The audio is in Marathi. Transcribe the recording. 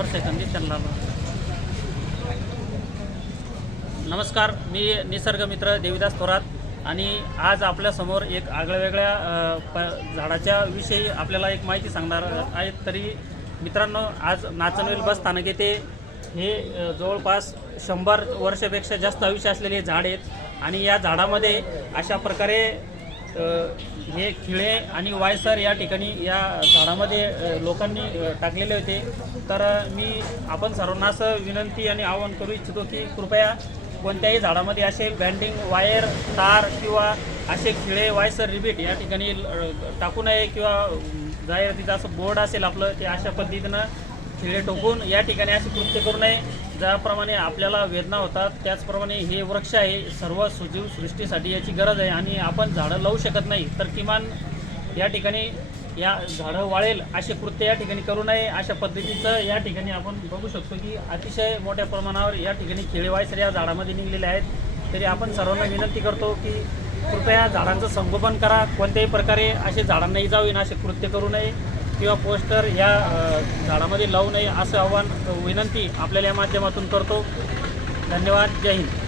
वर सेकंदी त्यांना नमस्कार मी निसर्ग मित्र देवीदास थोरात आणि आज आपल्यासमोर एक आगळ्यावेगळ्या प झाडाच्या विषयी आपल्याला एक माहिती सांगणार आहेत. तरी मित्रांनो आज नाचनवेल बस स्थानक येथे हे जवळपास शंभर वर्षापेक्षा जास्त आयुष्य असलेले झाड आहेत. आणि या झाडामध्ये अशा प्रकारे हे खिळे आणि वायसर या ठिकाणी या झाडामध्ये लोकांनी टाकलेले होते. तर मी आपण सर्वांना असं विनंती आणि आवाहन करू इच्छितो की कृपया कोणत्याही झाडामध्ये असे बँडिंग वायर तार किंवा असे खिळे वायसर रिबीट या ठिकाणी टाकू नये किंवा जाहिरातीचं असं बोर्ड असेल आपलं ते अशा पद्धतीनं खिळे टोकून या ठिकाणी असे कृत्य करू नये. ज्याप्रमाणे आपल्याला वेदना होतात त्याचप्रमाणे हे वृक्ष आहे सर्व सुजीव सृष्टीसाठी याची गरज आहे आणि आपण झाडं लावू शकत नाही तर किमान या ठिकाणी या झाडं वाळेल असे कृत्य या ठिकाणी करू नये. अशा पद्धतीचं या ठिकाणी आपण बघू शकतो की अतिशय मोठ्या प्रमाणावर या ठिकाणी खेळेवायसर या झाडामध्ये निघलेले आहेत. तरी आपण सर्वांना विनंती करतो की कृपया झाडांचं संगोपन करा. कोणत्याही प्रकारे असे झाडांना जाऊ येणं असे कृत्य करू नये. किंवा पोस्टर या झाडामध्ये लावू नये असं आव्हान विनंती आपल्याला या माध्यमातून करतो. धन्यवाद. जय हिंद.